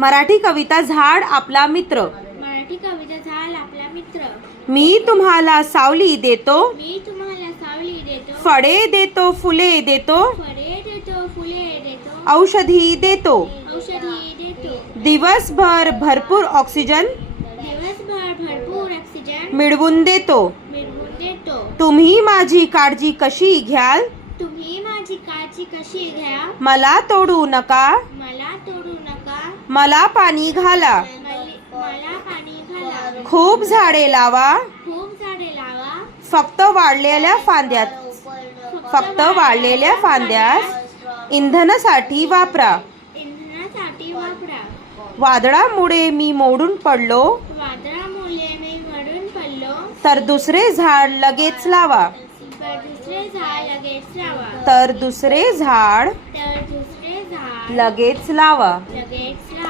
मराठी कविता झाड आपला मित्र. मराठी कविता झाल आपला मित्र. मी तुम्हाला सावली देतो. मी तुम्हाला सावली देतो. फळे देतो फुले देतो. फळे देतो फुले देतो. औषधी देतो. औषधी देतो. दिवसभर भरपूर ऑक्सिजन. दिवसभर भरपूर ऑक्सिजन. मिळवून देतो. मिळवून देतो. तुम्ही माझी काळजी कशी घ्याल? तुम्ही माझी काळजी कशी घ्या मला तोडू नका. मला तोडू नका मला पाणी घाला. मले- मला पाणी घाला. खूप झाडे लावा. खूप झाडे लावा. फक्त वाढलेल्या फांद्यात. फक्त वाढलेल्या फांद्यास इंधनासाठी वापरा. इंधनासाठी वापरा. वादळामुळे मी मोडून पडलो. वादळामुळे मी मरून पडलो. तर दुसरे झाड लगेच लावा. तर दुसरे झाड लगेच लावा. तर दुसरे झाड तर दुसरे झाड लगेच लावा. लगेच लावा.